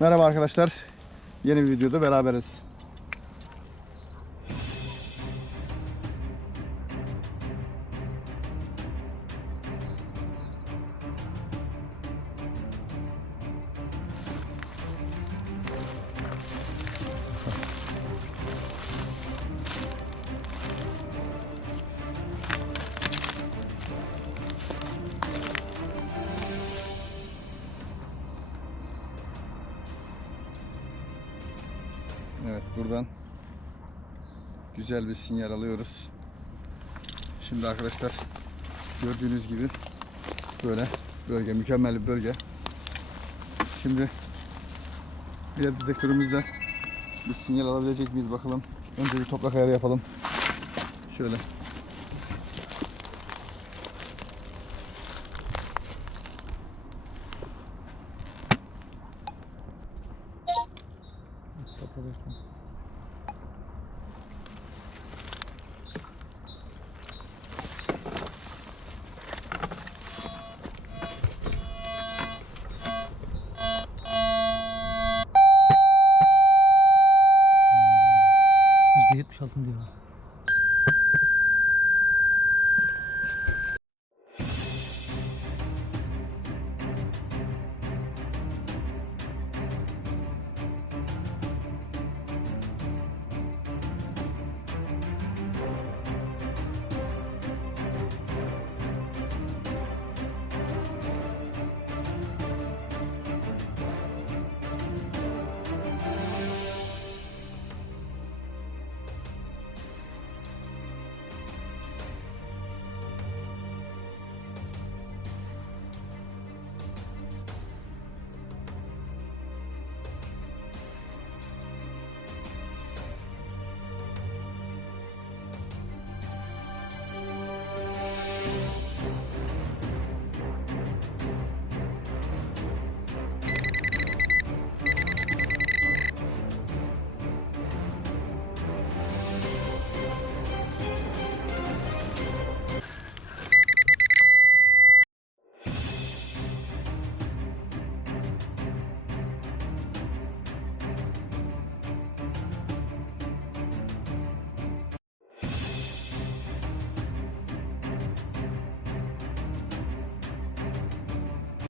Merhaba arkadaşlar. Yeni bir videoda beraberiz. Evet buradan güzel bir sinyal alıyoruz. Şimdi arkadaşlar gördüğünüz gibi böyle bölge mükemmel bir bölge. Şimdi bir dedektörümüzle bir sinyal alabilecek miyiz bakalım. Önce bir toprak ayarı yapalım. Şöyle. arkadaşlar. Hmm. %76 diyor.